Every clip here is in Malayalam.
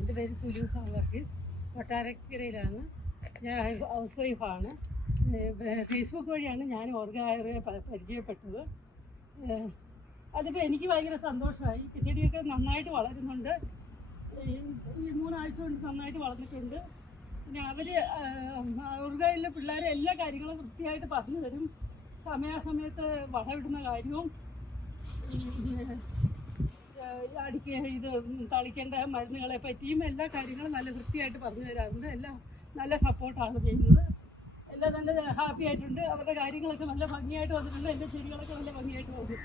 എൻ്റെ പേര് സുലൂസ് വർഗീസ്, കൊട്ടാരക്കരയിലാണ്. ഞാൻ ഹൗസ് വൈഫാണ്. ഫേസ്ബുക്ക് വഴിയാണ് ഞാൻ ഓർഗായൂരെ പരിചയപ്പെട്ടത്. അതിപ്പോൾ എനിക്ക് ഭയങ്കര സന്തോഷമായി. ചെടിയൊക്കെ നന്നായിട്ട് വളരുന്നുണ്ട്. ഈ 3 ആഴ്ച കൊണ്ട് നന്നായിട്ട് വളർന്നിട്ടുണ്ട്. പിന്നെ അവർ ഓർഗായൂരിലെ പിള്ളേർ എല്ലാ കാര്യങ്ങളും വൃത്തിയായിട്ട് പറഞ്ഞു തരും. സമയാസമയത്ത് വളമിടുന്ന കാര്യവും ഇത് തളിക്കേണ്ട മരുന്നുകളെ പറ്റിയും എല്ലാ കാര്യങ്ങളും നല്ല വൃത്തിയായിട്ട് പറഞ്ഞു തരാറുണ്ട്. എല്ലാം നല്ല സപ്പോർട്ടാണ് ചെയ്യുന്നത്. എല്ലാം നല്ല ഹാപ്പി ആയിട്ടുണ്ട്. അവരുടെ കാര്യങ്ങളൊക്കെ നല്ല ഭംഗിയായിട്ട് വന്നിട്ടുണ്ട്. എൻ്റെ ചെടികളൊക്കെ നല്ല ഭംഗിയായിട്ട് വന്നു.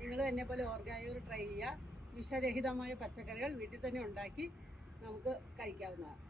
നിങ്ങളും എന്നെപ്പോലെ ഓർഗായൂർ ട്രൈ ചെയ്യുക. വിഷരഹിതമായ പച്ചക്കറികൾ വീട്ടിൽ തന്നെ ഉണ്ടാക്കി നമുക്ക് കഴിക്കാവുന്നതാണ്.